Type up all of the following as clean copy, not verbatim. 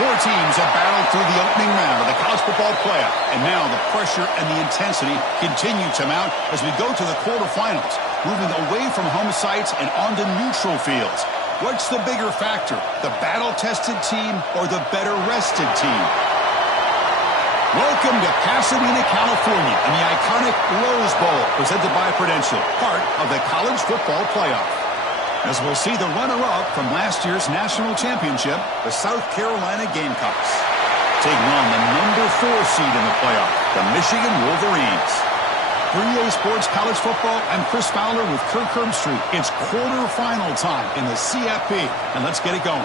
Four teams have battled through the opening round of the college football playoff, and now the pressure and the intensity continue to mount as we go to the quarterfinals, moving away from home sites and onto neutral fields. What's the bigger factor, the battle-tested team or the better-rested team? Welcome to Pasadena, California, in the iconic Rose Bowl, presented by Prudential, part of the college football playoff. As we'll see the runner-up from last year's national championship, the South Carolina Gamecocks, taking on the number 4 seed in the playoff, the Michigan Wolverines. For EA Sports College Football, I'm Chris Fowler with Kirk Herbstreit. It's quarterfinal time in the CFP, and let's get it going.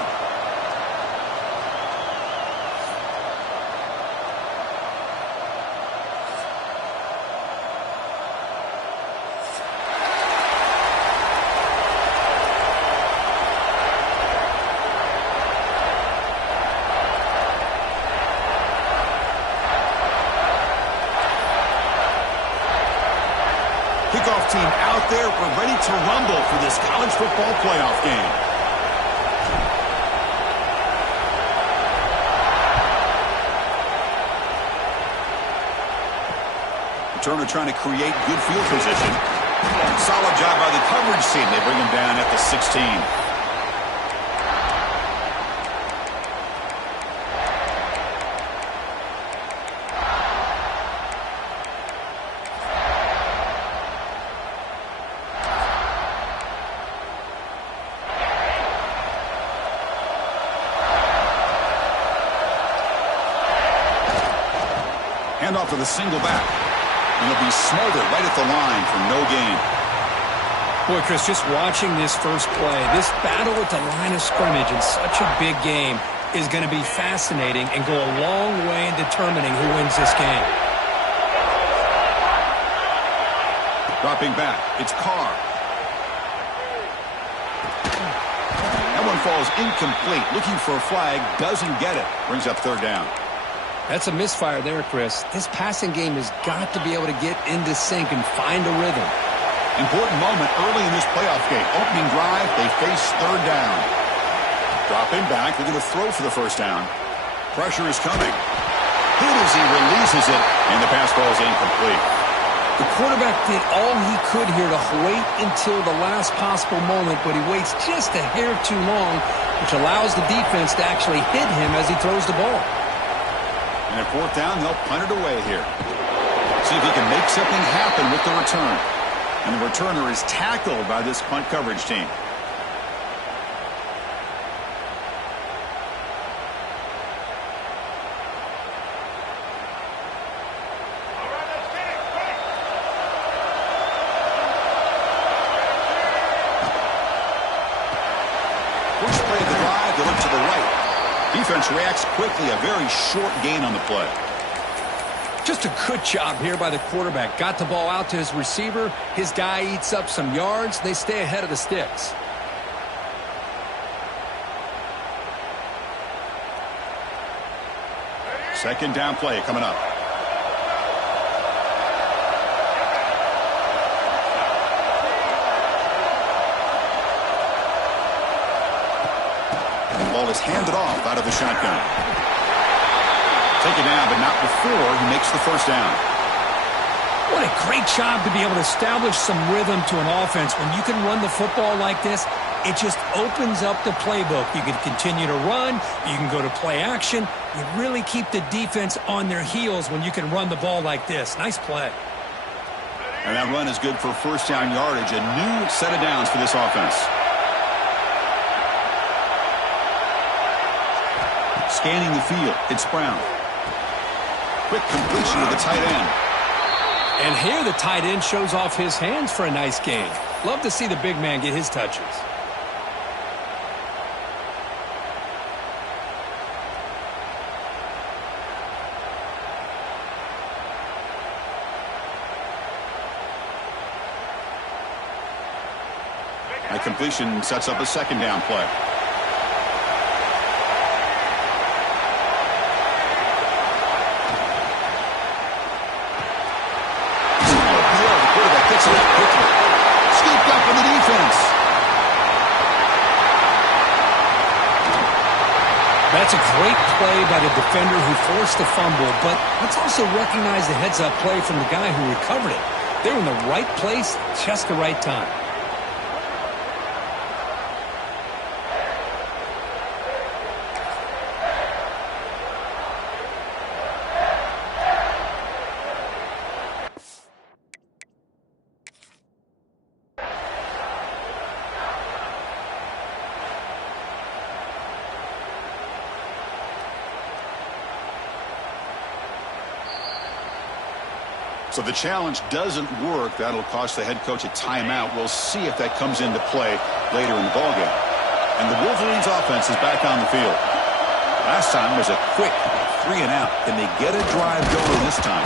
Kickoff team out there. We're ready to rumble for this college football playoff game. Returner trying to create good field position. Solid job by the coverage team. They bring him down at the 16. Handoff to the single back. And he'll be smothered right at the line for no gain. Boy, Chris, just watching this first play, this battle at the line of scrimmage in such a big game is going to be fascinating and go a long way in determining who wins this game. Dropping back, it's Carr. That one falls incomplete. Looking for a flag, doesn't get it. Brings up third down. That's a misfire there, Chris. This passing game has got to be able to get into sync and find a rhythm. Important moment early in this playoff game. Opening drive, they face third down. Dropping back, they're going to throw for the first down. Pressure is coming. Good as he releases it, and the pass ball is incomplete. The quarterback did all he could here to wait until the last possible moment, but he waits just a hair too long, which allows the defense to actually hit him as he throws the ball. And at fourth down, they'll punt it away here. See if he can make something happen with the return. And the returner is tackled by this punt coverage team. First play of the drive, they look to the right. Defense reacts quickly, a very short gain on the play. Just a good job here by the quarterback. Got the ball out to his receiver. His guy eats up some yards. They stay ahead of the sticks. Second down play coming up. Ball is handed off out of the shotgun. Taken down, but not before he makes the first down. What a great job to be able to establish some rhythm to an offense. When you can run the football like this, it just opens up the playbook. You can continue to run. You can go to play action. You really keep the defense on their heels when you can run the ball like this. Nice play. And that run is good for first down yardage. A new set of downs for this offense. Scanning the field, it's Brown. Quick completion to the tight end. And here the tight end shows off his hands for a nice gain. Love to see the big man get his touches. That completion sets up a second down play. Gets it up quickly. Scooped up in the defense. That's a great play by the defender who forced the fumble, but let's also recognize the heads-up play from the guy who recovered it. They were in the right place at just the right time. So the challenge doesn't work. That'll cost the head coach a timeout. We'll see if that comes into play later in the ballgame. And the Wolverines offense is back on the field. Last time was a quick 3-and-out. Can they get a drive going this time?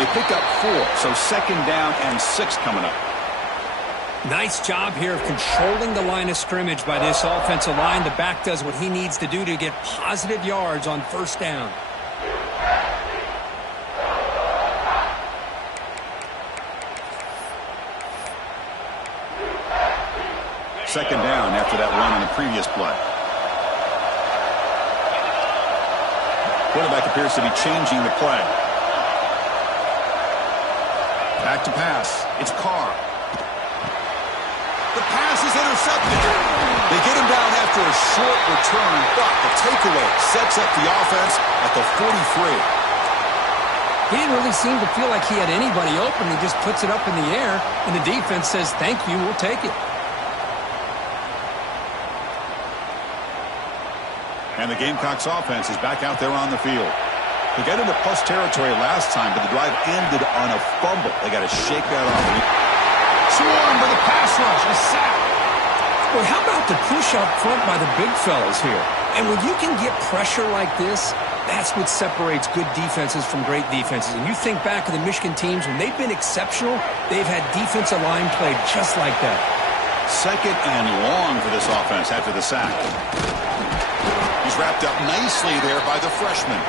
They pick up 4, so 2nd down and 6 coming up. Nice job here of controlling the line of scrimmage by this offensive line. The back does what he needs to do to get positive yards on 1st down. Second down after that run on the previous play. Quarterback appears to be changing the play. Back to pass. It's Carr. The pass is intercepted. They get him down after a short return, but the takeaway sets up the offense at the 43. He didn't really seem to feel like he had anybody open. He just puts it up in the air, and the defense says, thank you, we'll take it. And the Gamecocks offense is back out there on the field. They got into plus territory last time, but the drive ended on a fumble. They got to shake that off. Swarmed by the pass rush. A sack. Well, how about the push up front by the big fellas here? And when you can get pressure like this, that's what separates good defenses from great defenses. And you think back to the Michigan teams, when they've been exceptional, they've had defensive line play just like that. 2nd and long for this offense after the sack. He's wrapped up nicely there by the freshman.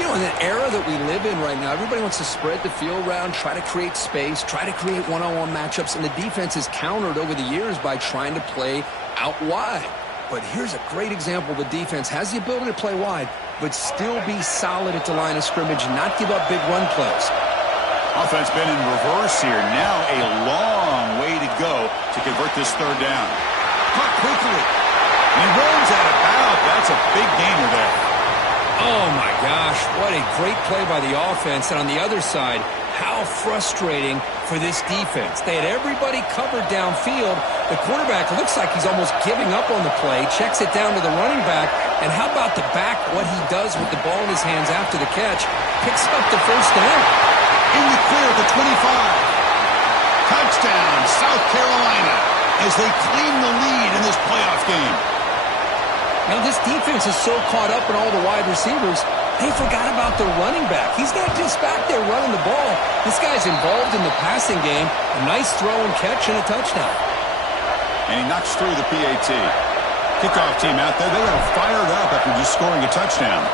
You know, in the era that we live in right now, everybody wants to spread the field around, try to create space, try to create one-on-one matchups, and the defense is countered over the years by trying to play out wide. But here's a great example. The defense has the ability to play wide, but still be solid at the line of scrimmage, not give up big run plays. Offense been in reverse here. Now a long way to go to convert this 3rd down. Caught quickly. And he runs out of bounds. That's a big gainer there. Oh, my gosh. What a great play by the offense. And on the other side, how frustrating for this defense. They had everybody covered downfield. The quarterback looks like he's almost giving up on the play, checks it down to the running back. And how about the back, what he does with the ball in his hands after the catch? Picks up the 1st down. In the clear at the 25. Touchdown, South Carolina, as they claim the lead in this playoff game. Now, this defense is so caught up in all the wide receivers, they forgot about their running back. He's not just back there running the ball. This guy's involved in the passing game. A nice throw and catch and a touchdown. And he knocks through the PAT. Kickoff team out there, they are fired up after just scoring a touchdown.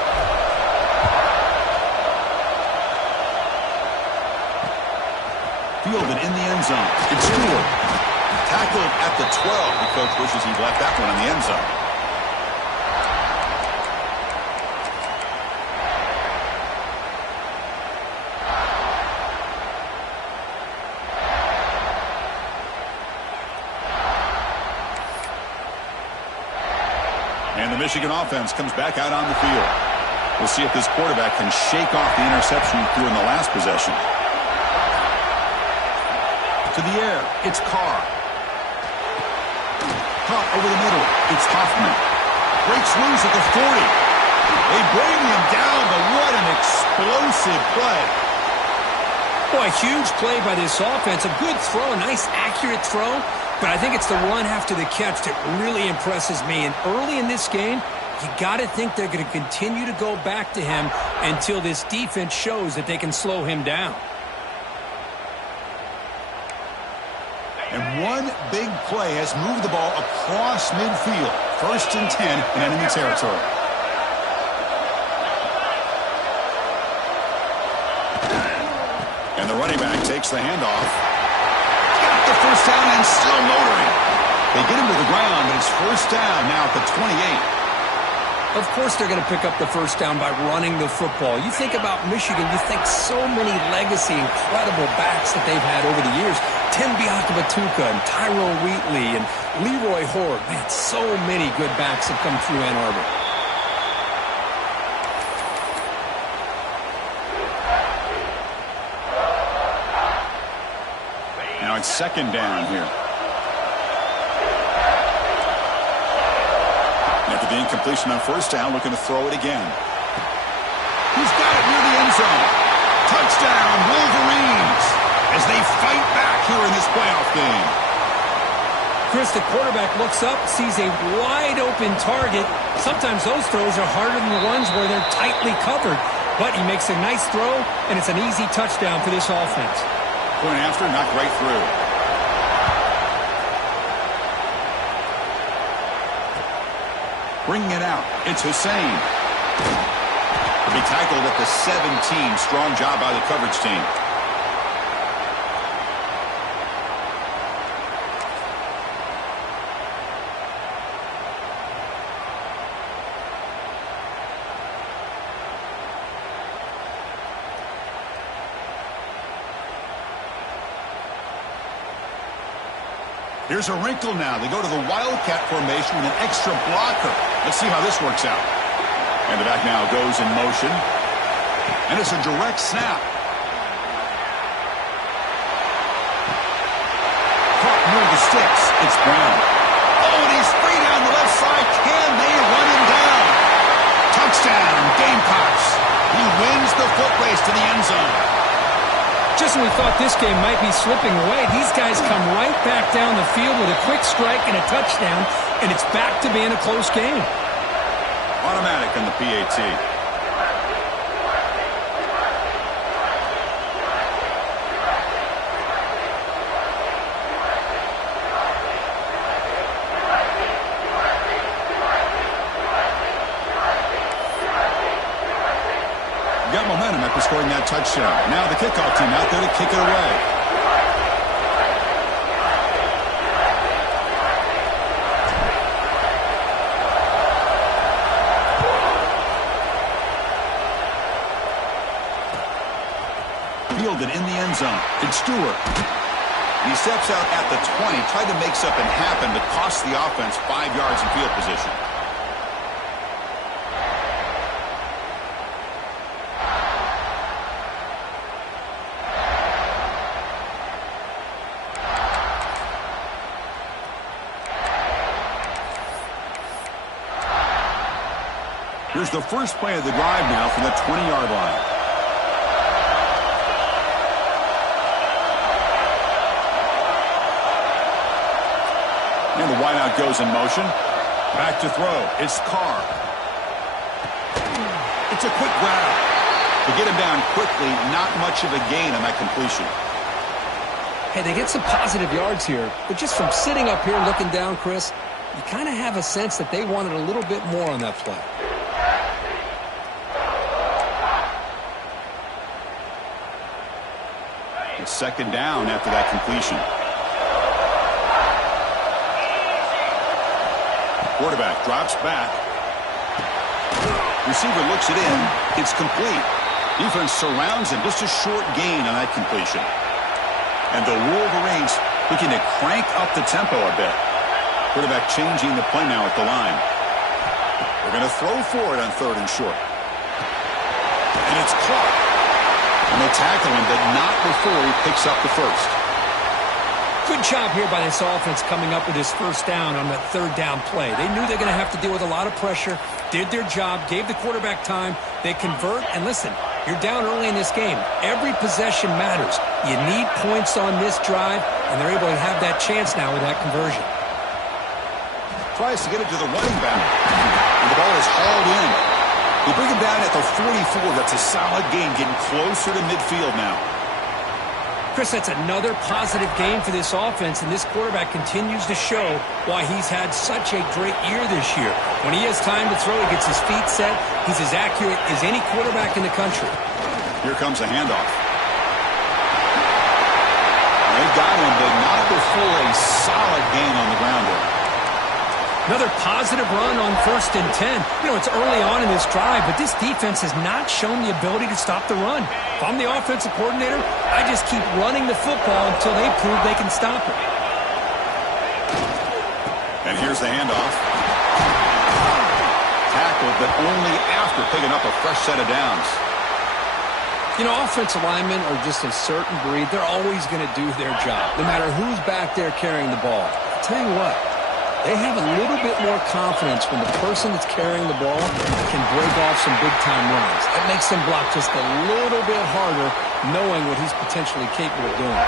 Fielded in the end zone. It's Stewart. Tackled at the 12. The coach wishes he'd left that one in the end zone. And the Michigan offense comes back out on the field. We'll see if this quarterback can shake off the interception he threw in the last possession. To the air, it's Carr. Caught over the middle, it's Hoffman. Breaks loose at the 40. They bring him down, but what an explosive play. Boy, huge play by this offense. A good throw, a nice accurate throw. But I think it's the run after the catch that really impresses me. And early in this game, you got to think they're going to continue to go back to him until this defense shows that they can slow him down. And one big play has moved the ball across midfield. 1st and 10 in enemy territory. And the running back takes the handoff. Got the 1st down and still motoring. They get him to the ground, but it's 1st down now at the 28. Of course they're going to pick up the first down by running the football. You think about Michigan, you think so many legacy, incredible backs that they've had over the years. Tim Biakabatuka and Tyrone Wheatley and Leroy Horde. Man, so many good backs have come through Ann Arbor. Now it's second down here. After the incompletion on first down, looking to throw it again. He's got it near the end zone. Touchdown, Wolverines, as they fight back here in this playoff game. Chris, the quarterback looks up, sees a wide-open target. Sometimes those throws are harder than the ones where they're tightly covered. But he makes a nice throw, and it's an easy touchdown for this offense. Point after, knocked right through. Bringing it out, it's Hussein. He'll be tackled at the 17. Strong job by the coverage team. Here's a wrinkle now. They go to the Wildcat formation with an extra blocker. Let's see how this works out. And the back now goes in motion. And it's a direct snap. Caught near the sticks. It's Brown. Oh, and he's free down the left side. Can they run him down? Touchdown, Gamecocks. He wins the foot race to the end zone. Just when we thought this game might be slipping away, these guys come right back down the field with a quick strike and a touchdown, and it's back to being a close game. Automatic on the PAT. Got momentum after scoring that touchdown. Now the kickoff team out there to kick it away. Fielded in the end zone. It's Stewart. He steps out at the 20, tried to make something happen, but cost the offense 5 yards in field position. Here's the first play of the drive now from the 20-yard line. And the wideout goes in motion. Back to throw. It's Carr. It's a quick grab. To get him down quickly, not much of a gain on that completion. Hey, they get some positive yards here, but just from sitting up here looking down, Chris, you kind of have a sense that they wanted a little bit more on that play. It's second down after that completion. Quarterback drops back. Receiver looks it in. It's complete. Defense surrounds him. Just a short gain on that completion. And the Wolverines looking to crank up the tempo a bit. Quarterback changing the play now at the line. They're going to throw for it on third and short. And it's caught. And they tackle him, but not before he picks up the first. Good job here by this offense coming up with this first down on that third down play. They knew they're going to have to deal with a lot of pressure, did their job, gave the quarterback time. They convert, and listen, you're down early in this game. Every possession matters. You need points on this drive, and they're able to have that chance now with that conversion. Tries to get it to the running back, and the ball is hauled in. They bring him down at the 44. That's a solid gain, getting closer to midfield now. Chris, that's another positive game for this offense, and this quarterback continues to show why he's had such a great year this year. When he has time to throw, he gets his feet set. He's as accurate as any quarterback in the country. Here comes a handoff. They got him, but not before a solid gain on the ground there. Another positive run on 1st and 10. You know, it's early on in this drive, but this defense has not shown the ability to stop the run. If I'm the offensive coordinator, I just keep running the football until they prove they can stop it. And here's the handoff. Tackled, but only after picking up a fresh set of downs. You know, offensive linemen are just a certain breed. They're always going to do their job, no matter who's back there carrying the ball. I'll tell you what, they have a little bit more confidence when the person that's carrying the ball can break off some big-time runs. That makes them block just a little bit harder, knowing what he's potentially capable of doing.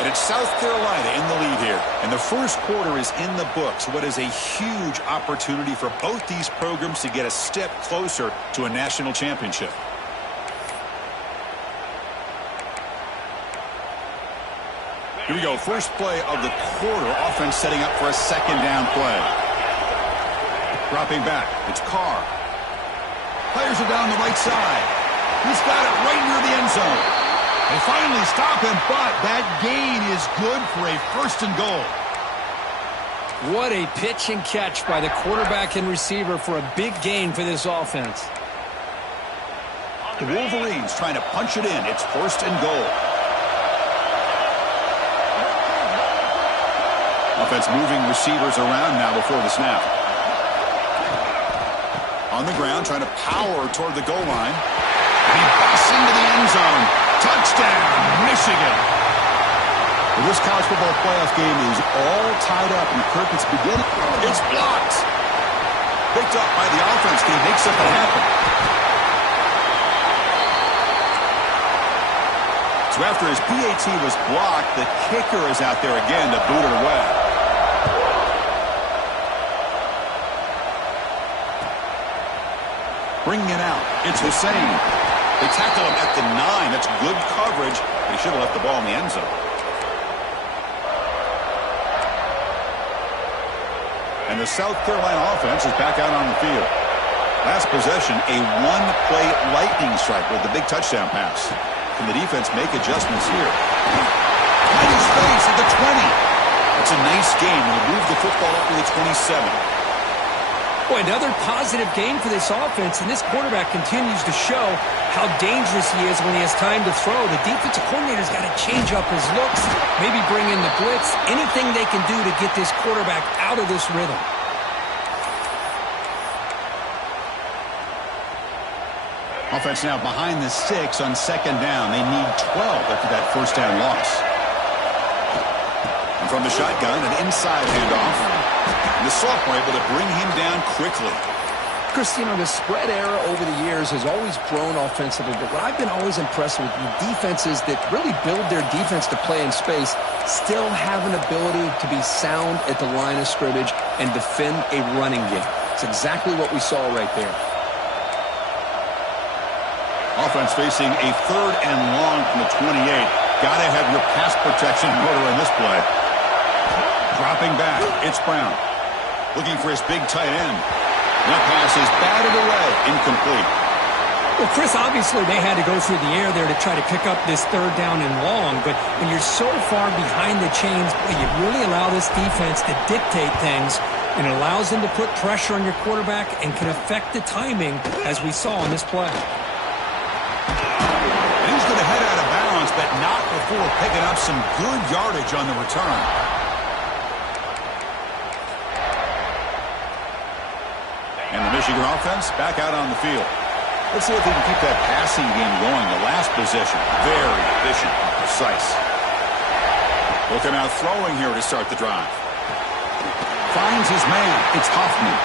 And it's South Carolina in the lead here. And the first quarter is in the books. What is a huge opportunity for both these programs to get a step closer to a national championship. Here we go. First play of the quarter. Offense setting up for a second down play. Dropping back. It's Carr. Players are down the right side. He's got it right near the end zone. They finally stop him, but that gain is good for a 1st and goal. What a pitch and catch by the quarterback and receiver for a big gain for this offense. The Wolverines trying to punch it in. It's 1st and goal. Offense moving receivers around now before the snap. On the ground, trying to power toward the goal line. And he busts into the end zone. Touchdown, Michigan. Well, this college football playoff game is all tied up, and Kirk, it's beginning. It's blocked. Picked up by the offense. Can he make something happen? So after his PAT was blocked, the kicker is out there again to boot it away. Bringing it out. It's Hussein. They tackle him at the 9. That's good coverage, but he should have left the ball in the end zone. And the South Carolina offense is back out on the field. Last possession, a one-play lightning strike with the big touchdown pass. Can the defense make adjustments here? Right in space at the 20. That's a nice game. They'll move the football up to the 27. Boy, another positive game for this offense, and this quarterback continues to show how dangerous he is when he has time to throw. The defensive coordinator's got to change up his looks, maybe bring in the blitz, anything they can do to get this quarterback out of this rhythm. Offense now behind the 6 on 2nd down. They need 12 after that 1st down loss. And from the shotgun, an inside handoff. And the sophomore able to bring him down quickly. Chris, you know, the spread era over the years has always grown offensively, but what I've been always impressed with the defenses that really build their defense to play in space still have an ability to be sound at the line of scrimmage and defend a running game. It's exactly what we saw right there. Offense facing a 3rd and long from the 28. Got to have your pass protection in order in this play. Dropping back, it's Brown. Looking for his big tight end. That pass is batted away, incomplete. Well, Chris, obviously they had to go through the air there to try to pick up this 3rd down and long, but when you're so far behind the chains, you really allow this defense to dictate things, and it allows them to put pressure on your quarterback and can affect the timing, as we saw in this play. And he's going to head out of bounds, but not before picking up some good yardage on the return. And the Michigan offense back out on the field. Let's see if they can keep that passing game going. The last possession, very efficient and precise. Looking out throwing here to start the drive. Finds his man. It's Huffman.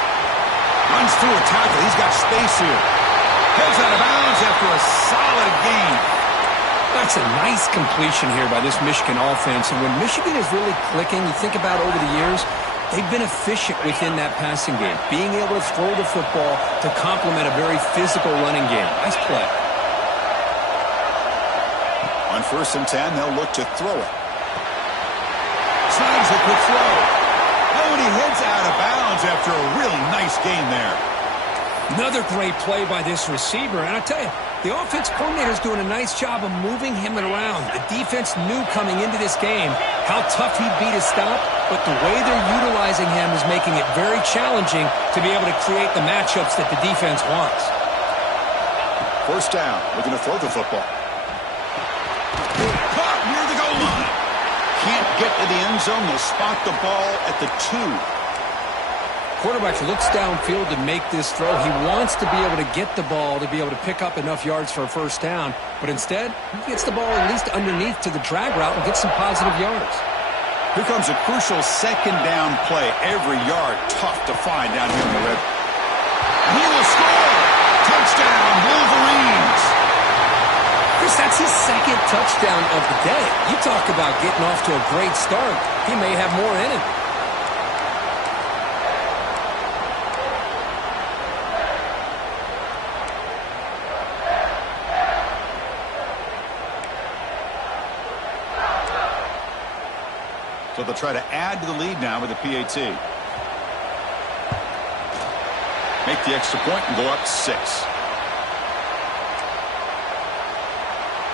Runs through a tackle. He's got space here. Heads out of bounds after a solid gain. That's a nice completion here by this Michigan offense. And when Michigan is really clicking, you think about over the years, they've been efficient within that passing game, being able to throw the football to complement a very physical running game. Nice play. On 1st and 10, they'll look to throw it. Snags a quick throw. Oh, and he heads out of bounds after a really nice gain there. Another great play by this receiver. And I tell you, the offense coordinator is doing a nice job of moving him around. The defense knew coming into this game how tough he'd be to stop, but the way they're utilizing him is making it very challenging to be able to create the matchups that the defense wants. First down, looking to throw the football. Caught near the goal line. Can't get to the end zone. They'll spot the ball at the 2. Quarterback looks downfield to make this throw. He wants to be able to get the ball to be able to pick up enough yards for a first down, but instead, he gets the ball at least underneath to the drag route and gets some positive yards. Here comes a crucial second down play. Every yard tough to find down here in the red. And he will score! Touchdown, Wolverines! Chris, that's his second touchdown of the day. You talk about getting off to a great start. He may have more in him. So they'll try to add to the lead now with the PAT. Make the extra point and go up 6.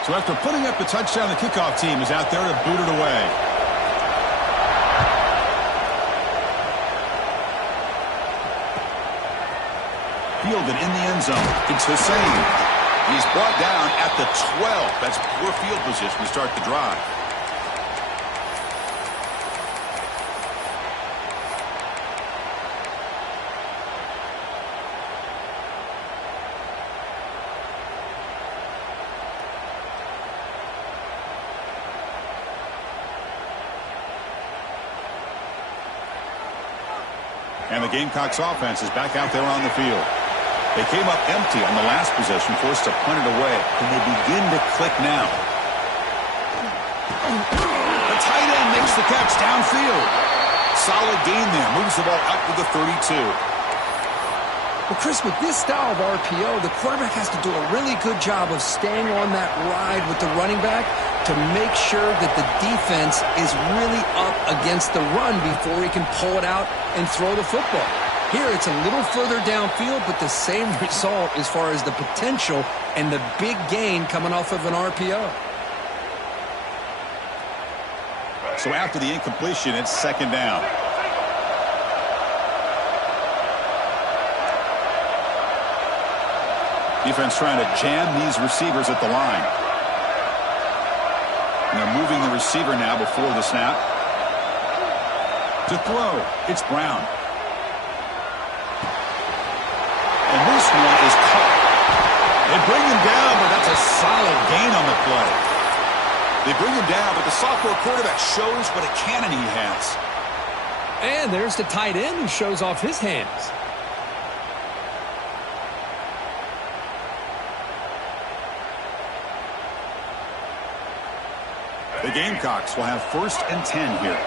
So after putting up the touchdown, the kickoff team is out there to boot it away. Fielded in the end zone. It's Hussein. He's brought down at the 12. That's poor field position to start the drive. And the Gamecocks offense is back out there on the field. They came up empty on the last possession, forced to punt it away. And they begin to click now. The tight end makes the catch downfield. Solid gain there. Moves the ball out to the 32. Well, Chris, with this style of RPO, the quarterback has to do a really good job of staying on that ride with the running back to make sure that the defense is really up against the run before he can pull it out and throw the football. Here, it's a little further downfield, but the same result as far as the potential and the big gain coming off of an RPO. So after the incompletion, it's second down. Defense trying to jam these receivers at the line. And they're moving the receiver now before the snap. To throw, it's Brown. And this one is caught. They bring him down, but that's a solid gain on the play. They bring him down, but the sophomore quarterback shows what a cannon he has. And there's the tight end who shows off his hands. The Gamecocks will have 1st and 10 here.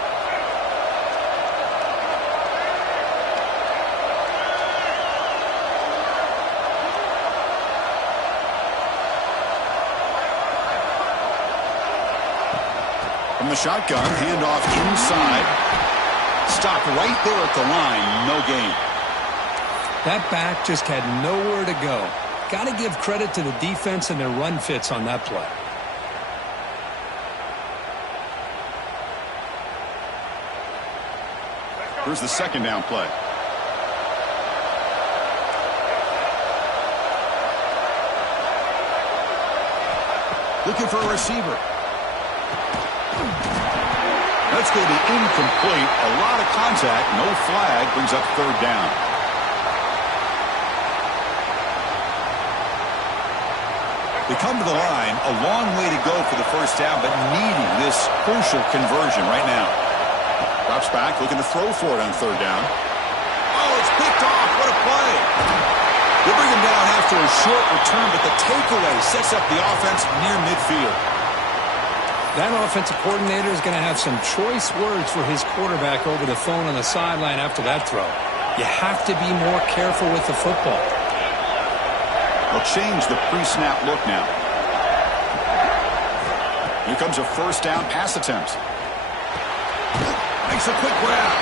From the shotgun, handoff inside. Stopped right there at the line. No gain. That back just had nowhere to go. Got to give credit to the defense and their run fits on that play. Here's the second down play. Looking for a receiver. That's going to be incomplete. A lot of contact. No flag. Brings up third down. They come to the line. A long way to go for the first down, but needing this crucial conversion right now. Drops back, looking to throw for it on third down. Oh, it's picked off. What a play. They bring him down after a short return, but the takeaway sets up the offense near midfield. That offensive coordinator is going to have some choice words for his quarterback over the phone on the sideline after that throw. You have to be more careful with the football. They'll change the pre-snap look now. Here comes a first down pass attempt. Makes a quick grab.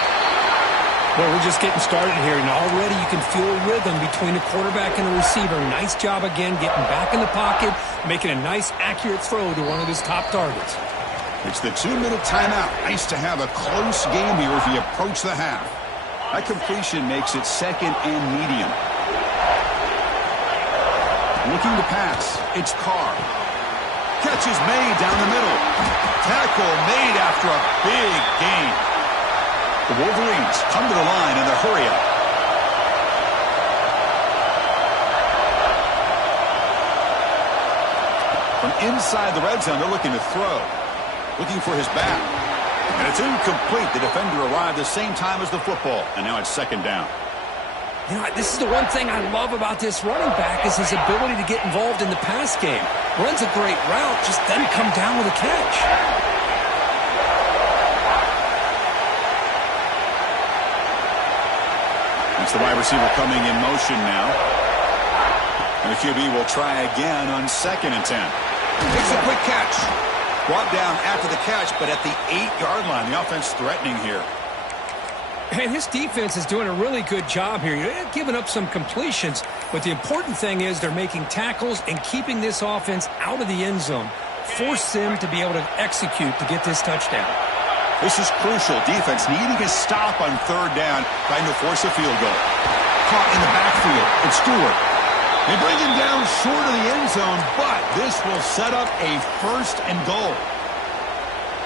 Well, we're just getting started here, and already you can feel a rhythm between the quarterback and the receiver. Nice job again getting back in the pocket, making a nice, accurate throw to one of his top targets. It's the 2-minute timeout. Nice to have a close game here as we approach the half. That completion makes it second and medium. Looking to pass. It's Carr. Catch is made down the middle. Tackle made after a big gain. The Wolverines come to the line in the hurry-up. From inside the red zone, they're looking to throw. Looking for his back. And it's incomplete. The defender arrived the same time as the football. And now it's second down. You know, this is the one thing I love about this running back is his ability to get involved in the pass game. Runs a great route, just doesn't come down with a catch. It's the wide receiver coming in motion now. And the QB will try again on 2nd and 10. Makes a quick catch. Brought down after the catch, but at the 8-yard line. The offense threatening here. And this defense is doing a really good job here. They're giving up some completions, but the important thing is they're making tackles and keeping this offense out of the end zone. Force them to be able to execute to get this touchdown. This is crucial. Defense needing a stop on 3rd down, trying to force a field goal. Caught in the backfield. It's Stewart. They bring him down short of the end zone, but this will set up a 1st and goal.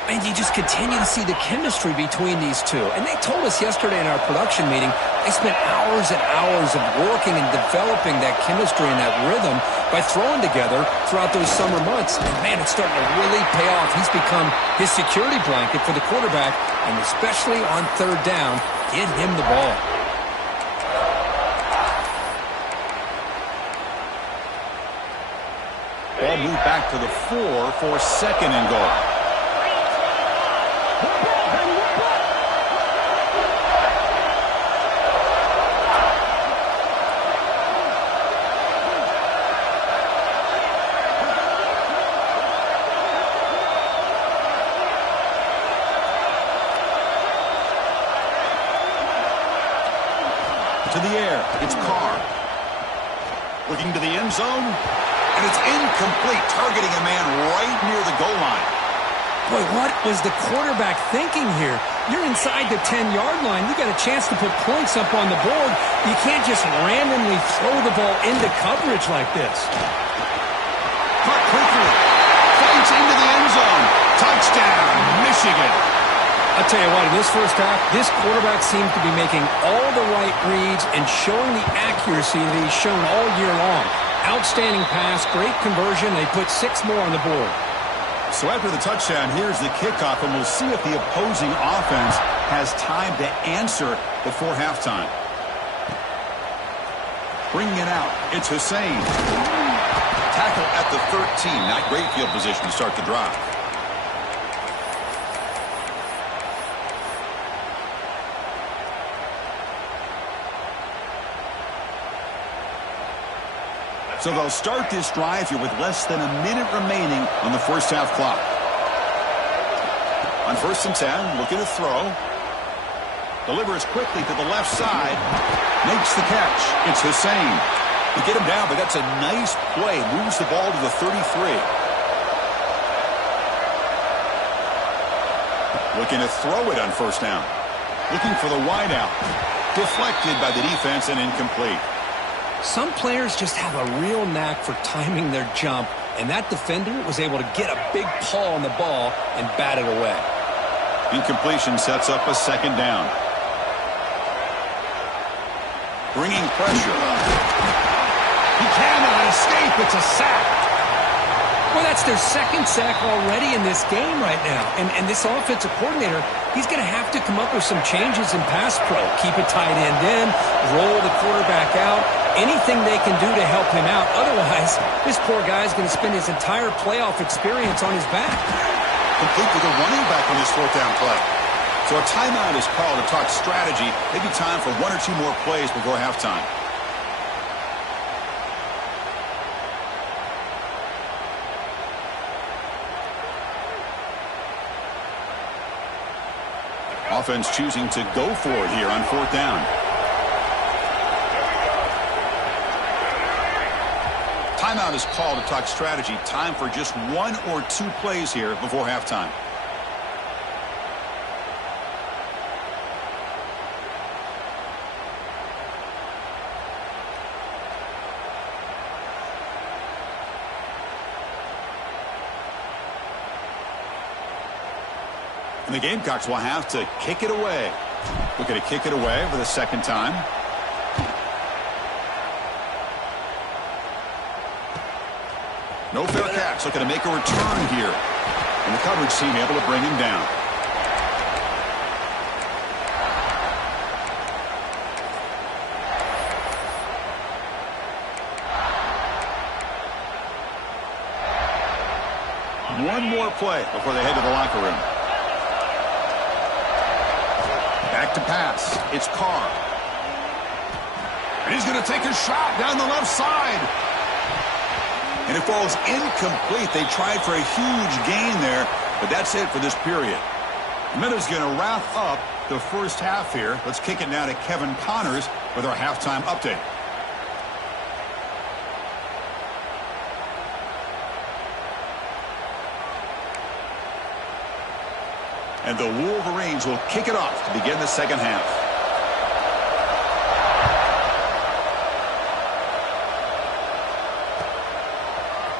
And you just continue to see the chemistry between these two. And they told us yesterday in our production meeting, they spent hours and hours of working and developing that chemistry and that rhythm by throwing together throughout those summer months. And, man, it's starting to really pay off. He's become his security blanket for the quarterback, and especially on 3rd down, get him the ball. Ball moved back to the 4 for 2nd and goal. To the air, it's Carr. Looking to the end zone, and it's incomplete, targeting a man right near the goal line. Boy, what was the quarterback thinking here? You're inside the 10-yard line. You got a chance to put points up on the board. You can't just randomly throw the ball into coverage like this. Caught quickly. Fights into the end zone. Touchdown, Michigan. I'll tell you what, in this first half, this quarterback seems to be making all the right reads and showing the accuracy that he's shown all year long. Outstanding pass, great conversion. They put 6 more on the board. So after the touchdown, here's the kickoff, and we'll see if the opposing offense has time to answer before halftime. Bringing it out, it's Hussein. Tackle at the 13. Not great field position to start the drive. So they'll start this drive here with less than a minute remaining on the first half clock. On 1st and 10, looking to throw. Delivers quickly to the left side. Makes the catch. It's Hussein. They get him down, but that's a nice play. Moves the ball to the 33. Looking to throw it on 1st down. Looking for the wideout. Deflected by the defense and incomplete. Some players just have a real knack for timing their jump, and that defender was able to get a big paw on the ball and bat it away. Incompletion sets up a 2nd down. Bringing pressure. He cannot escape. It's a sack. Well, that's their 2nd sack already in this game right now. And this offensive coordinator, he's going to have to come up with some changes in pass pro. Keep a tight end in, roll the quarterback out, anything they can do to help him out. Otherwise, this poor guy's going to spend his entire playoff experience on his back. Complete to the running back on this 4th down play. So a timeout is called to talk strategy. Maybe time for 1 or 2 more plays before halftime. Offense choosing to go for it here on 4th down. Timeout is called to talk strategy. Time for just 1 or 2 plays here before halftime. And the Gamecocks will have to kick it away. Looking to kick it away for the 2nd time. No fair catch. Looking to make a return here. And the coverage team able to bring him down. One more play before they head to the locker room. Back to pass. It's Carr. And he's going to take a shot down the left side. And it falls incomplete. They tried for a huge gain there, but that's it for this period. Minutes going to wrap up the first half here. Let's kick it now to Kevin Connors with our halftime update. And the Wolverines will kick it off to begin the second half.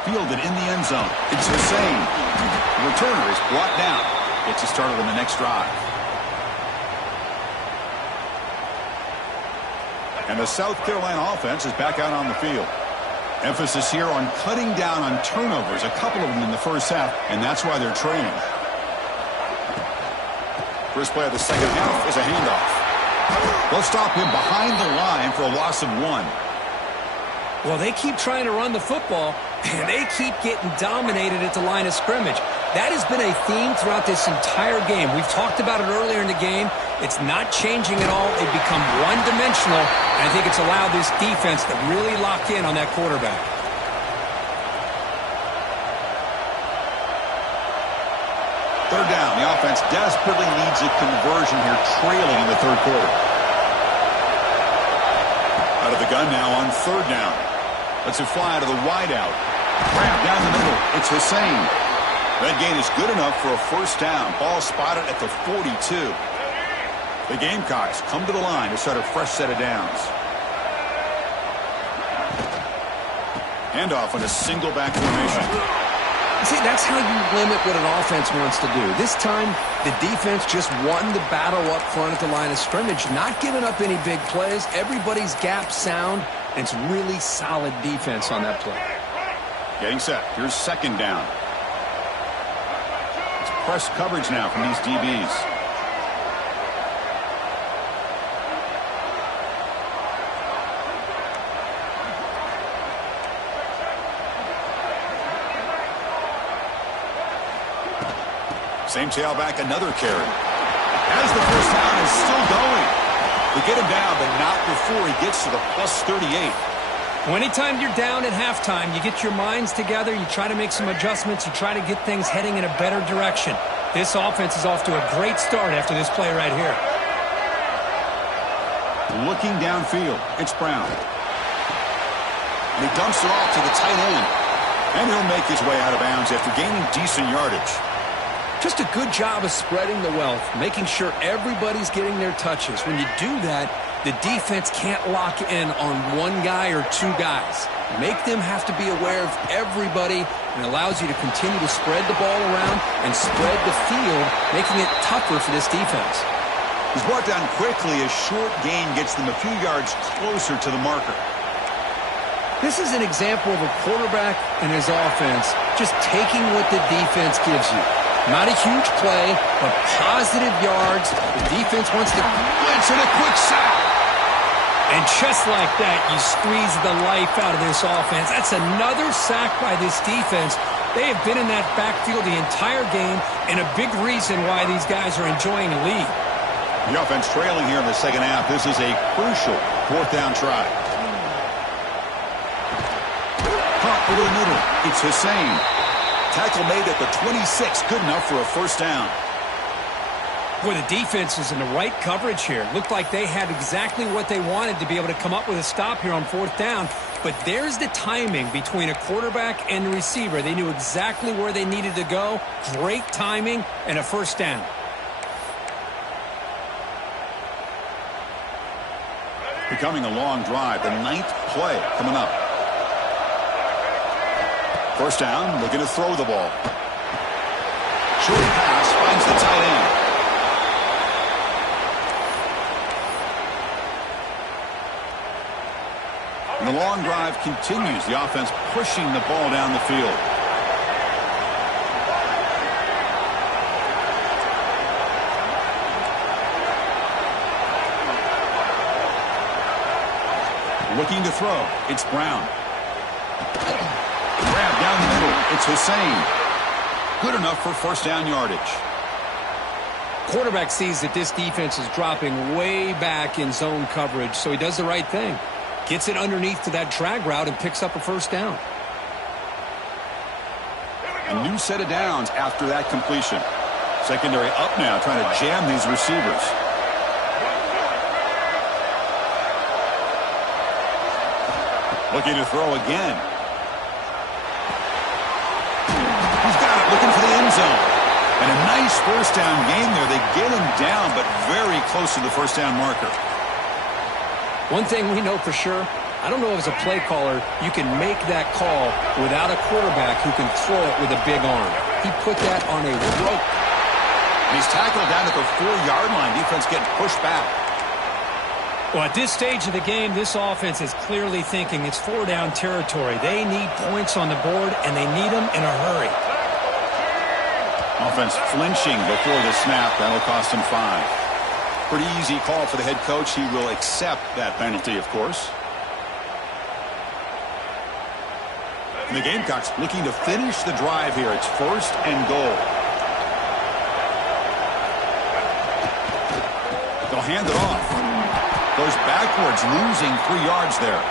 Fielded in the end zone. It's Hussein. The returner is brought down. Gets you started on the next drive. And the South Carolina offense is back out on the field. Emphasis here on cutting down on turnovers, a couple of them in the first half, and that's why they're trailing. First play of the second half is a handoff. They'll stop him behind the line for a loss of 1. Well, they keep trying to run the football, and they keep getting dominated at the line of scrimmage. That has been a theme throughout this entire game. We've talked about it earlier in the game. It's not changing at all. They've become one-dimensional, and I think it's allowed this defense to really lock in on that quarterback. Third down. The offense desperately needs a conversion here, trailing in the third quarter. Out of the gun now on 3rd down. Lets it fly to the wideout. Wrapped down the middle. It's Hussein. That gain is good enough for a first down. Ball spotted at the 42. The Gamecocks come to the line to start a fresh set of downs. Handoff on a single back formation. See, that's how you limit what an offense wants to do. This time, the defense just won the battle up front at the line of scrimmage, not giving up any big plays. Everybody's gap sound, and it's really solid defense on that play. Getting set. Here's 2nd down. It's press coverage now from these DBs. Same tailback, another carry. As the first down is still going. They get him down, but not before he gets to the plus 38. Well, anytime you're down at halftime, you get your minds together, you try to make some adjustments, you try to get things heading in a better direction. This offense is off to a great start after this play right here. Looking downfield, it's Brown. And he dumps it off to the tight end. And he'll make his way out of bounds after gaining decent yardage. Just a good job of spreading the wealth, making sure everybody's getting their touches. When you do that, the defense can't lock in on one guy or 2 guys. Make them have to be aware of everybody, and allows you to continue to spread the ball around and spread the field, making it tougher for this defense. He's brought down quickly. A short gain gets them a few yards closer to the marker. This is an example of a quarterback and his offense just taking what the defense gives you. Not a huge play, but positive yards. The defense wants to blitz and a quick sack. And just like that, you squeeze the life out of this offense. That's another sack by this defense. They have been in that backfield the entire game, and a big reason why these guys are enjoying the lead. The offense trailing here in the second half. This is a crucial 4th down try. Caught over the middle. It's Hussein. Tackle made at the 26, good enough for a first down. Boy, the defense is in the right coverage here. Looked like they had exactly what they wanted to be able to come up with a stop here on 4th down. But there's the timing between a quarterback and the receiver. They knew exactly where they needed to go. Great timing and a 1st down. Becoming a long drive. The 9th play coming up. 1st down, looking to throw the ball. Short pass finds the tight end. And the long drive continues. The offense pushing the ball down the field. Looking to throw. It's Brown. Grab down the middle. It's Hussein. Good enough for 1st down yardage. Quarterback sees that this defense is dropping way back in zone coverage, so he does the right thing. Gets it underneath to that drag route and picks up a 1st down. A new set of downs after that completion. Secondary up now, trying to jam these receivers. Looking to throw again. He's got it, looking for the end zone. And a nice 1st down gain there. They get him down, but very close to the 1st down marker. One thing we know for sure, I don't know if as a play caller you can make that call without a quarterback who can throw it with a big arm. He put that on a rope. And he's tackled down at the 4-yard line. Defense getting pushed back. Well, at this stage of the game, this offense is clearly thinking it's 4-down territory. They need points on the board, and they need them in a hurry. Offense flinching before the snap. That'll cost him 5. Pretty easy call for the head coach. He will accept that penalty, of course. And the Gamecocks looking to finish the drive here. It's 1st and goal. They'll hand it off. Goes backwards, losing 3 yards there.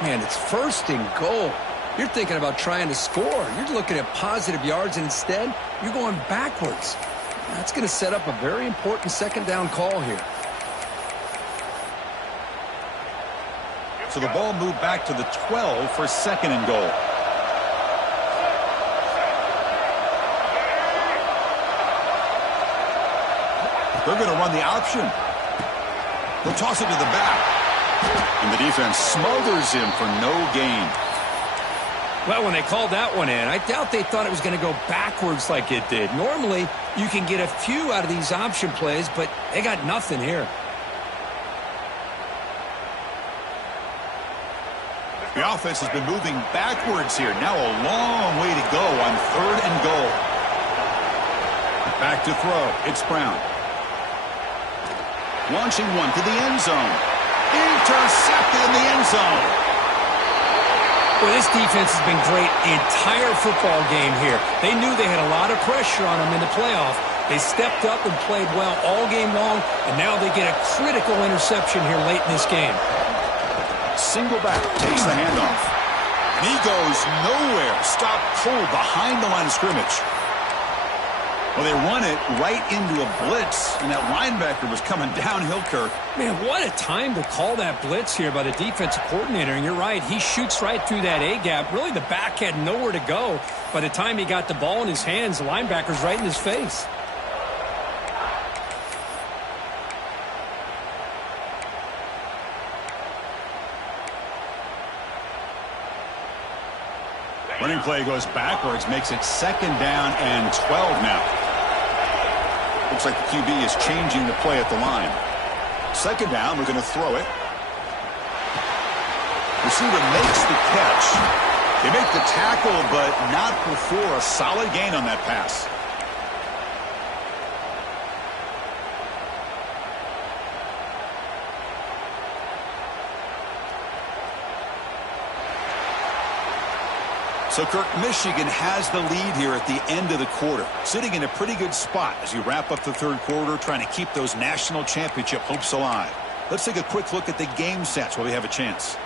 Man, it's 1st and goal. You're thinking about trying to score. You're looking at positive yards, and instead, you're going backwards. That's going to set up a very important 2nd down call here. So the ball moved back to the 12 for 2nd and goal. They're going to run the option. They'll toss it to the back. And the defense smothers him for no gain. Well, when they called that one in, I doubt they thought it was going to go backwards like it did. Normally, you can get a few out of these option plays, but they got nothing here. The offense has been moving backwards here. Now a long way to go on 3rd and goal. Back to throw. It's Brown. Launching one to the end zone. Intercepted in the end zone. Well, this defense has been great the entire football game here. They knew they had a lot of pressure on them in the playoff. They stepped up and played well all game long, and now they get a critical interception here late in this game. Single back takes the handoff. And he goes nowhere. Stopped cold behind the line of scrimmage. Well, they run it right into a blitz, and that linebacker was coming downhill, Kirk. Man, what a time to call that blitz here by the defensive coordinator. And you're right, he shoots right through that A-gap. Really, the back had nowhere to go. By the time he got the ball in his hands, the linebacker's right in his face. Running play goes backwards, makes it 2nd down and 12 now. Looks like the QB is changing the play at the line. 2nd down, we're going to throw it. Receiver makes the catch. They make the tackle, but not before a solid gain on that pass. So, Kirk, Michigan has the lead here at the end of the quarter, sitting in a pretty good spot as you wrap up the 3rd quarter, trying to keep those national championship hopes alive. Let's take a quick look at the game sets while we have a chance.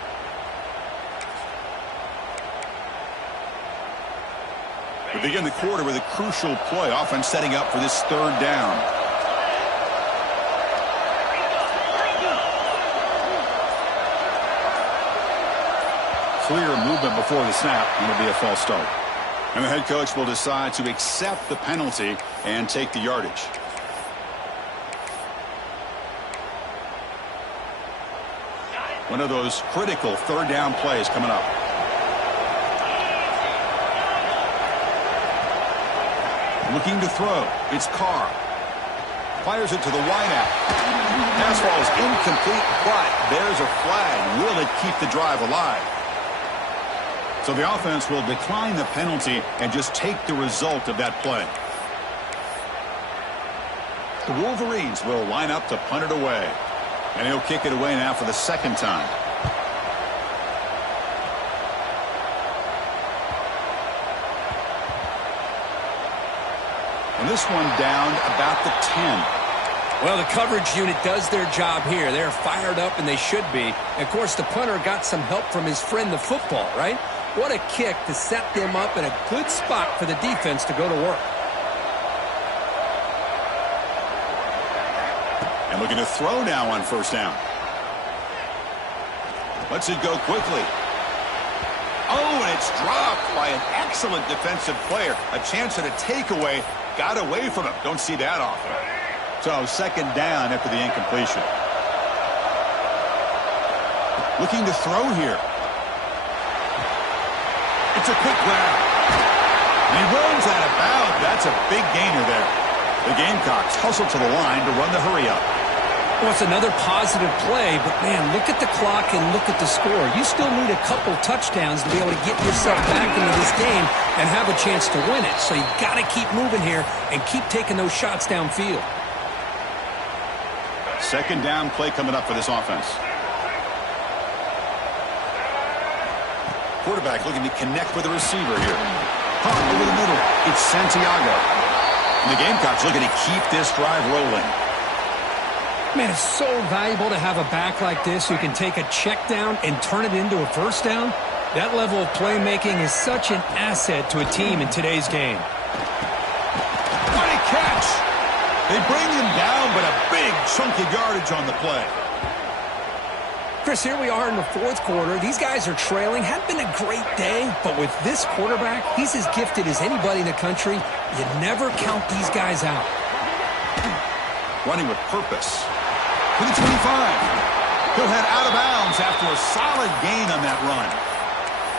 We begin the quarter with a crucial play, offense setting up for this 3rd down. clear movement before the snap, and it'll be a false start. And the head coach will decide to accept the penalty and take the yardage. One of those critical third down plays coming up. Looking to throw. It's Carr. Fires it to the wideout. Pass ball is incomplete, but there's a flag. Will it keep the drive alive? So the offense will decline the penalty and just take the result of that play. The Wolverines will line up to punt it away. And he'll kick it away now for the second time. And this one down about the 10. Well, the coverage unit does their job here. They're fired up, and they should be. And of course, the punter got some help from his friend, the football, right? What a kick to set them up in a good spot for the defense to go to work. And looking to throw now on first down. Lets it go quickly. Oh, and it's dropped by an excellent defensive player. A chance at a takeaway. Got away from him. Don't see that often. So second down after the incompletion. Looking to throw here. It's a quick grab. And he rolls out of bounds. That's a big gainer there. The Gamecocks hustle to the line to run the hurry up. Well, it's another positive play, but, man, look at the clock and look at the score. You still need a couple touchdowns to be able to get yourself back into this game and have a chance to win it. So you've got to keep moving here and keep taking those shots downfield. Second down play coming up for this offense. Quarterback looking to connect with the receiver here. Caught over the middle. It's Santiago. And the Gamecocks looking to keep this drive rolling. Man, it's so valuable to have a back like this who can take a check down and turn it into a first down. That level of playmaking is such an asset to a team in today's game. What a catch! They bring him down, but a big chunk of yardage on the play. Chris, here we are in the fourth quarter. These guys are trailing. Hadn't been a great day, but with this quarterback, he's as gifted as anybody in the country. You never count these guys out. Running with purpose. To the 25. He'll head out of bounds after a solid gain on that run.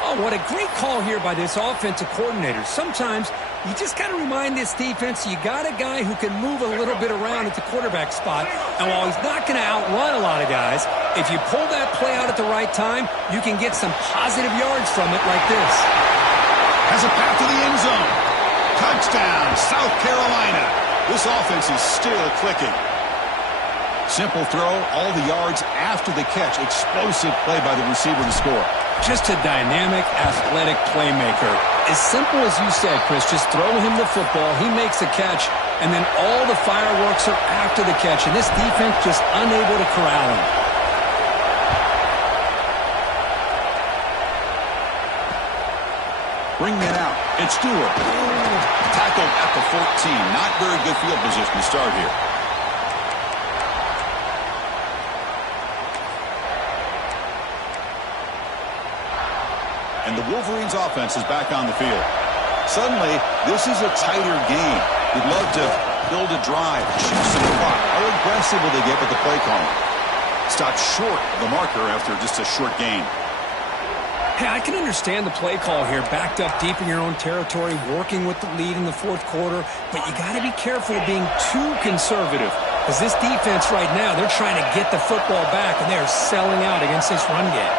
Oh, what a great call here by this offensive coordinator. Sometimes you just got to remind this defense you got a guy who can move a little bit around at the quarterback spot. And while he's not going to outrun a lot of guys, if you pull that play out at the right time, you can get some positive yards from it like this. Has a path to the end zone. Touchdown, South Carolina. This offense is still clicking. Simple throw, all the yards after the catch. Explosive play by the receiver to score. Just a dynamic, athletic playmaker. As simple as you said, Chris, just throw him the football, he makes a catch, and then all the fireworks are after the catch, and this defense just unable to corral him. Bring it out. It's Stewart. Tackled at the 14. Not very good field position to start here. And the Wolverines offense is back on the field. Suddenly, this is a tighter game. You'd love to build a drive, shoot some clock. How aggressive will they get with the play calling? Stopped short of the marker after just a short gain. Hey, I can understand the play call here, backed up deep in your own territory, working with the lead in the fourth quarter, but you got to be careful of being too conservative. Because this defense right now, they're trying to get the football back, and they're selling out against this run game.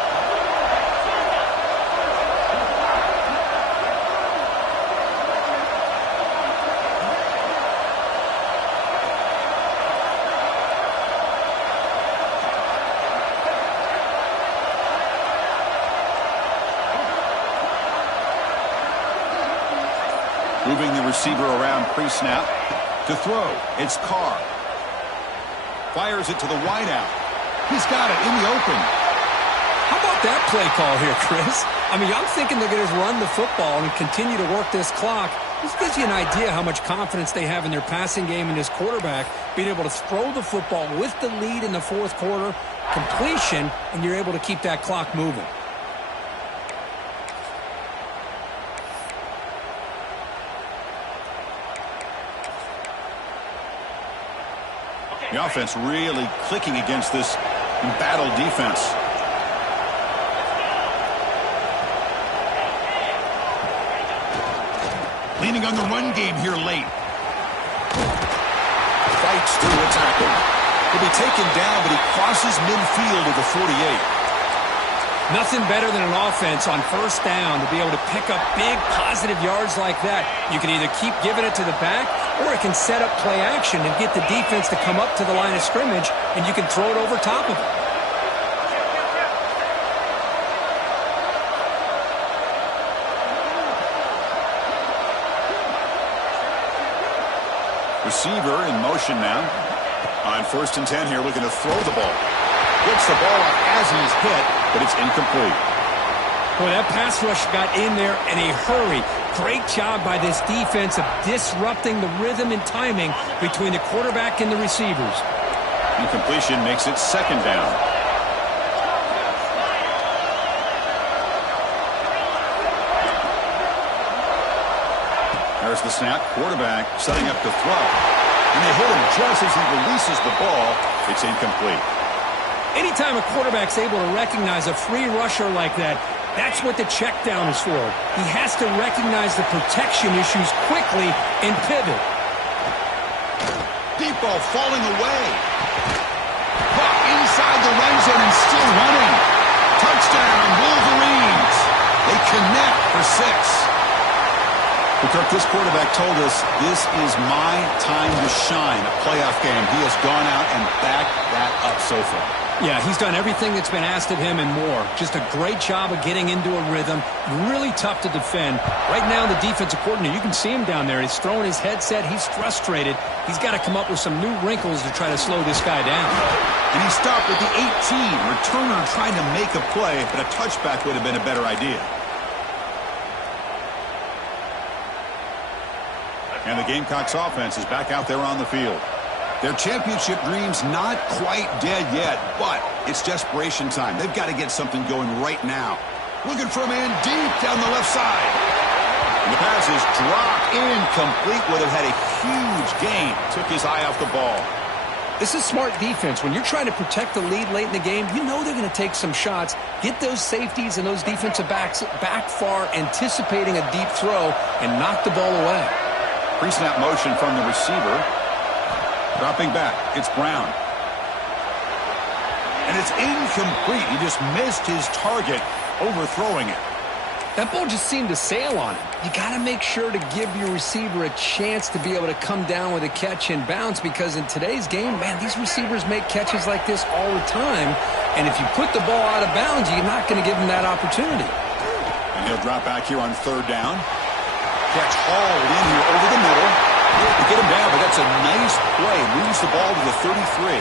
Moving the receiver around pre-snap. To throw, it's Carr. Fires it to the wideout. He's got it in the open. How about that play call here, Chris? I mean, I'm thinking they're going to run the football and continue to work this clock. This gives you an idea how much confidence they have in their passing game and this quarterback being able to throw the football with the lead in the fourth quarter, completion, and you're able to keep that clock moving. The offense really clicking against this embattled defense. Leaning on the run game here late. Fights through a tackle. He'll be taken down, but he crosses midfield at the 48. Nothing better than an offense on first down to be able to pick up big positive yards like that. You can either keep giving it to the back, or it can set up play action and get the defense to come up to the line of scrimmage, and you can throw it over top of it. Receiver in motion now. On 1st and 10 here, looking to throw the ball. Gets the ball up as he's hit, but it's incomplete. Well, that pass rush got in there in a hurry. Great job by this defense of disrupting the rhythm and timing between the quarterback and the receivers. Incompletion makes it 2nd down. There's the snap. Quarterback setting up to throw. And they hit him just as he releases the ball. It's incomplete. Anytime a quarterback's able to recognize a free rusher like that, that's what the check down is for. He has to recognize the protection issues quickly and pivot. Deep ball falling away. Caught inside the red zone and still running. Touchdown, Wolverines. They connect for 6. Kirk, this quarterback told us this is my time to shine, a playoff game. He has gone out and backed that up so far. Yeah, he's done everything that's been asked of him and more. Just a great job of getting into a rhythm. Really tough to defend. Right now, the defensive coordinator, you can see him down there. He's throwing his headset. He's frustrated. He's got to come up with some new wrinkles to try to slow this guy down. And he stopped at the 18. Returner trying to make a play, but a touchback would have been a better idea. And the Gamecocks offense is back out there on the field. Their championship dreams not quite dead yet, but it's desperation time. They've got to get something going right now. Looking for a man deep down the left side. And the pass is dropped incomplete. Would have had a huge gain. Took his eye off the ball. This is smart defense. When you're trying to protect the lead late in the game, you know they're going to take some shots. Get those safeties and those defensive backs back far, anticipating a deep throw, and knock the ball away. Pre-snap motion from the receiver. Dropping back. It's Brown. And it's incomplete. He just missed his target, overthrowing it. That ball just seemed to sail on him. You got to make sure to give your receiver a chance to be able to come down with a catch and bounce, because in today's game, man, these receivers make catches like this all the time. And if you put the ball out of bounds, you're not going to give them that opportunity. And he'll drop back here on 3rd down. Catch hauled in here over the middle. To get him down, but that's a nice play. Moves the ball to the 33.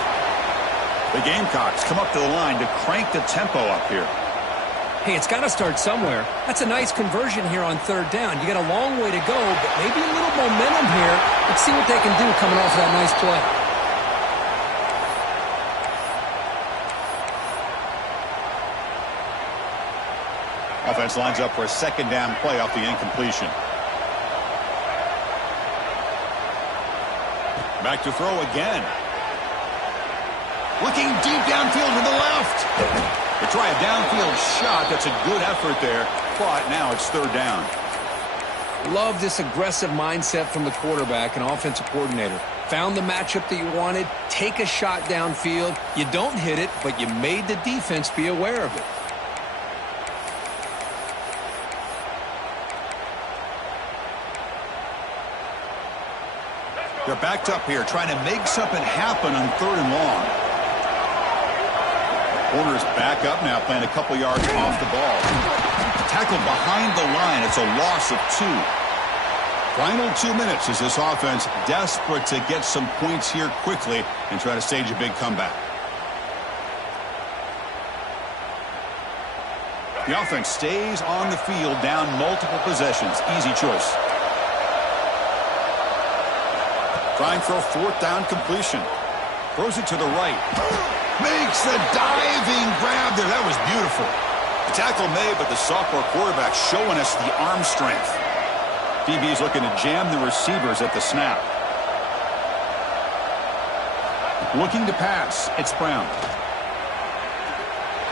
The Gamecocks come up to the line to crank the tempo up here. Hey, it's got to start somewhere. That's a nice conversion here on 3rd down. You got a long way to go, but maybe a little momentum here. Let's see what they can do coming off of that nice play. Offense lines up for a 2nd down play off the incompletion. Back to throw again. Looking deep downfield to the left. They try a downfield shot. That's a good effort there. But now it's 3rd down. Love this aggressive mindset from the quarterback and offensive coordinator. Found the matchup that you wanted. Take a shot downfield. You don't hit it, but you made the defense be aware of it. They're backed up here, trying to make something happen on 3rd and long. Corner's back up now, playing a couple yards off the ball. Tackled behind the line. It's a loss of 2. Final 2 minutes as this offense desperate to get some points here quickly and try to stage a big comeback. The offense stays on the field, down multiple possessions. Easy choice. Trying for a 4th down completion. Throws it to the right. Makes the diving grab there. That was beautiful. The tackle made, but the sophomore quarterback showing us the arm strength. DB's looking to jam the receivers at the snap. Looking to pass. It's Brown.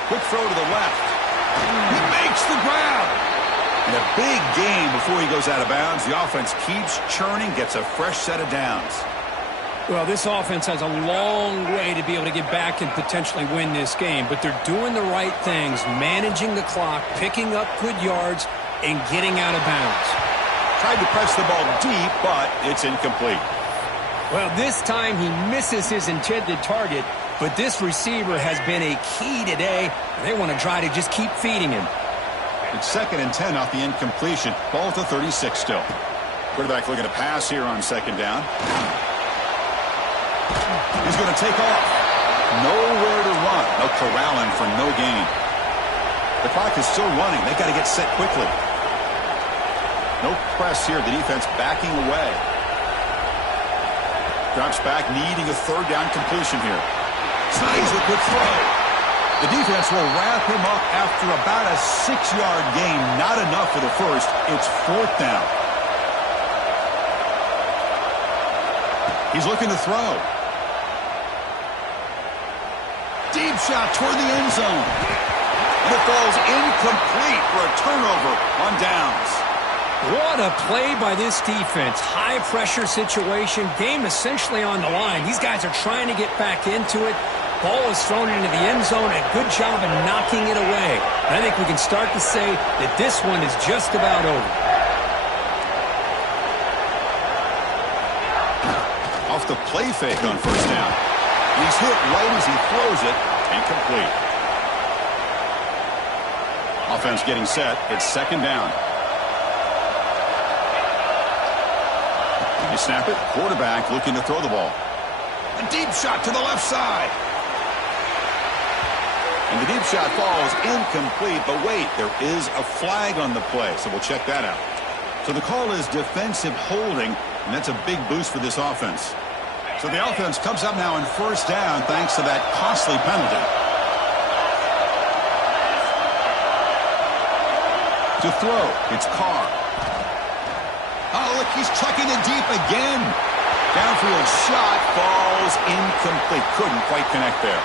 Quick throw to the left. He makes the grab. And a big gain before he goes out of bounds. The offense keeps churning, gets a fresh set of downs. Well, this offense has a long way to be able to get back and potentially win this game, but they're doing the right things, managing the clock, picking up good yards, and getting out of bounds. Tried to press the ball deep, but it's incomplete. Well, this time he misses his intended target, but this receiver has been a key today. They want to try to just keep feeding him. It's 2nd and 10 off the incompletion. Ball to 36 still. Quarterback looking to pass here on 2nd down. He's going to take off. Nowhere to run. No corralling for no gain. The clock is still running. They've got to get set quickly. No press here. The defense backing away. Drops back, needing a 3rd down completion here. Snags a good throw. The defense will wrap him up after about a 6-yard gain. Not enough for the first. It's 4th down. He's looking to throw. Deep shot toward the end zone. And it falls incomplete for a turnover on downs. What a play by this defense. High-pressure situation. Game essentially on the line. These guys are trying to get back into it. Ball is thrown into the end zone. A good job of knocking it away. And I think we can start to say that this one is just about over. Off the play fake on 1st down. He's hit right as he throws it. Incomplete. Offense getting set. It's 2nd down. You snap it. Quarterback looking to throw the ball. A deep shot to the left side. And the deep shot falls incomplete. But wait, there is a flag on the play, so we'll check that out. So the call is defensive holding, and that's a big boost for this offense. So the offense comes up now in 1st down thanks to that costly penalty. To throw, it's Carr. Oh, look, he's chucking it deep again. Downfield shot falls incomplete. Couldn't quite connect there.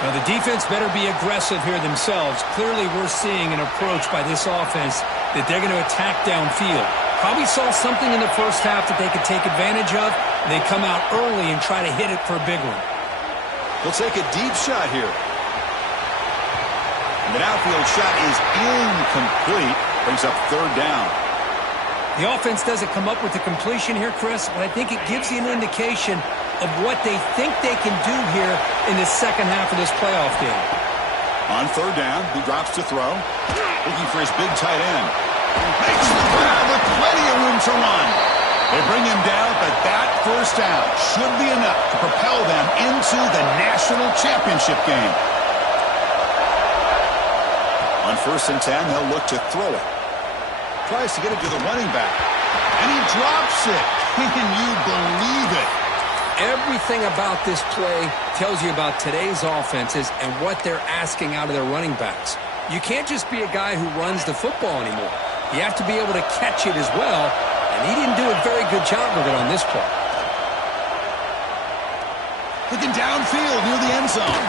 Now, the defense better be aggressive here themselves. Clearly, we're seeing an approach by this offense that they're going to attack downfield. Probably saw something in the first half that they could take advantage of. They come out early and try to hit it for a big one. They'll take a deep shot here. And the downfield shot is incomplete. Brings up 3rd down. The offense doesn't come up with the completion here, Chris, but I think it gives you an indication of what they think they can do here in the second half of this playoff game. On 3rd down, he drops to throw. Looking for his big tight end. Makes the grab with plenty of room to run. They bring him down, but that 1st down should be enough to propel them into the national championship game. On 1st and 10, they'll look to throw it. Tries to get it to the running back. And he drops it. Can you believe it? Everything about this play tells you about today's offenses and what they're asking out of their running backs. You can't just be a guy who runs the football anymore. You have to be able to catch it as well, and he didn't do a very good job of it on this play. Looking downfield near the end zone.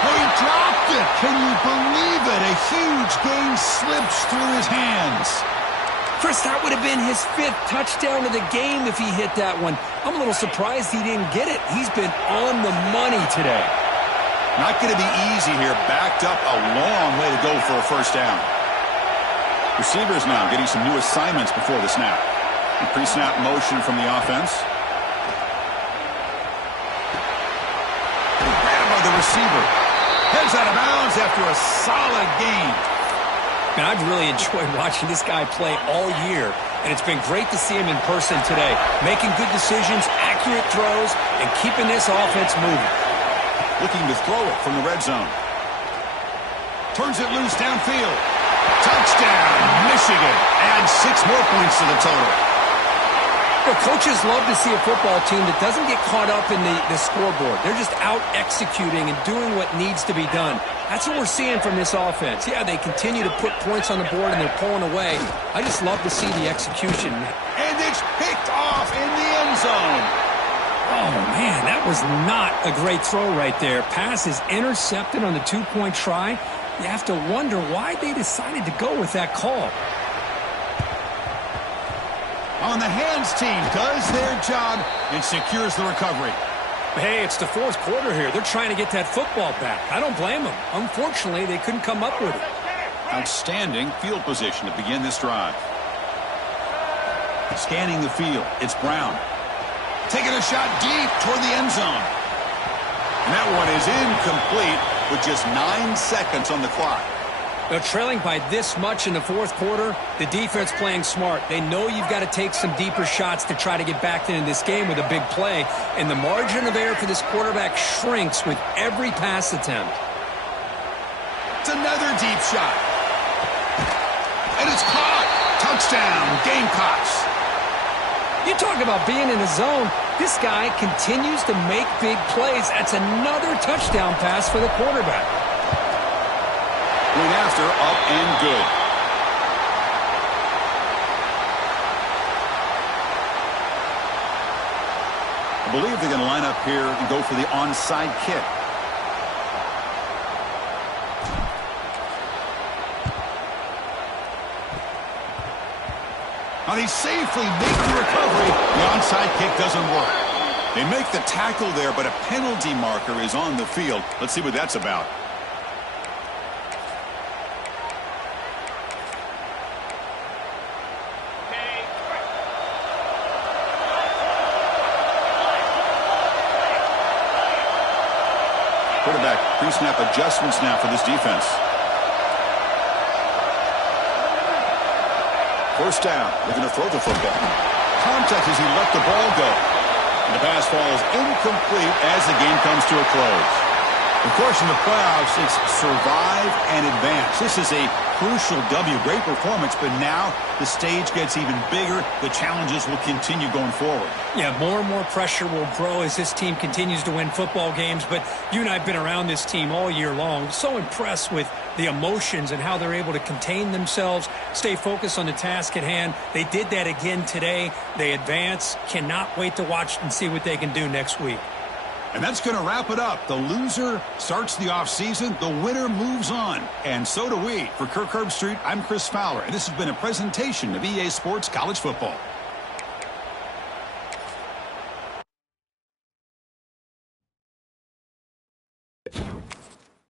Oh, he dropped it. Can you believe it? A huge gain slips through his hands. Chris, that would have been his 5th touchdown of the game if he hit that one. I'm a little surprised he didn't get it. He's been on the money today. Not going to be easy here. Backed up a long way to go for a 1st down. Receivers now getting some new assignments before the snap. Pre-snap motion from the offense. Grabbed by the receiver. Heads out of bounds after a solid gain. Man, I've really enjoyed watching this guy play all year, and it's been great to see him in person today, making good decisions, accurate throws, and keeping this offense moving. Looking to throw it from the red zone. Turns it loose downfield. Touchdown, Michigan. Adds 6 more points to the total. Well, coaches love to see a football team that doesn't get caught up in the scoreboard. They're just out executing and doing what needs to be done. That's what we're seeing from this offense. Yeah, they continue to put points on the board and they're pulling away. I just love to see the execution. And it's picked off in the end zone. Oh, man, that was not a great throw right there. Pass is intercepted on the two-point try. You have to wonder why they decided to go with that call. On the hands team does their job and secures the recovery. Hey, it's the fourth quarter here. They're trying to get that football back. I don't blame them. Unfortunately, they couldn't come up with it. Outstanding field position to begin this drive. Scanning the field, it's Brown. Taking a shot deep toward the end zone. And that one is incomplete with just 9 seconds on the clock. They're trailing by this much in the fourth quarter. The defense playing smart. They know you've got to take some deeper shots to try to get back into this game with a big play. And the margin of error for this quarterback shrinks with every pass attempt. It's another deep shot. And it's caught. Touchdown, Gamecocks. You talk about being in a zone. This guy continues to make big plays. That's another touchdown pass for the quarterback. Point after, up and good. I believe they're going to line up here and go for the onside kick. Now they safely make the recovery. The onside kick doesn't work. They make the tackle there, but a penalty marker is on the field. Let's see what that's about. Quarterback pre-snap adjustments now for this defense. First down, looking to throw the football. Contact as he let the ball go. And the pass falls incomplete as the game comes to a close. Of course, in the playoffs, it's survive and advance. This is a crucial W. Great performance, but now the stage gets even bigger. The challenges will continue going forward. Yeah, more and more pressure will grow as this team continues to win football games. But you and I have been around this team all year long. So impressed with the emotions and how they're able to contain themselves, stay focused on the task at hand. They did that again today. They advance. Cannot wait to watch and see what they can do next week. And that's going to wrap it up. The loser starts the offseason. The winner moves on. And so do we. For Kirk Herbstreit, I'm Chris Fowler. And this has been a presentation of EA Sports College Football.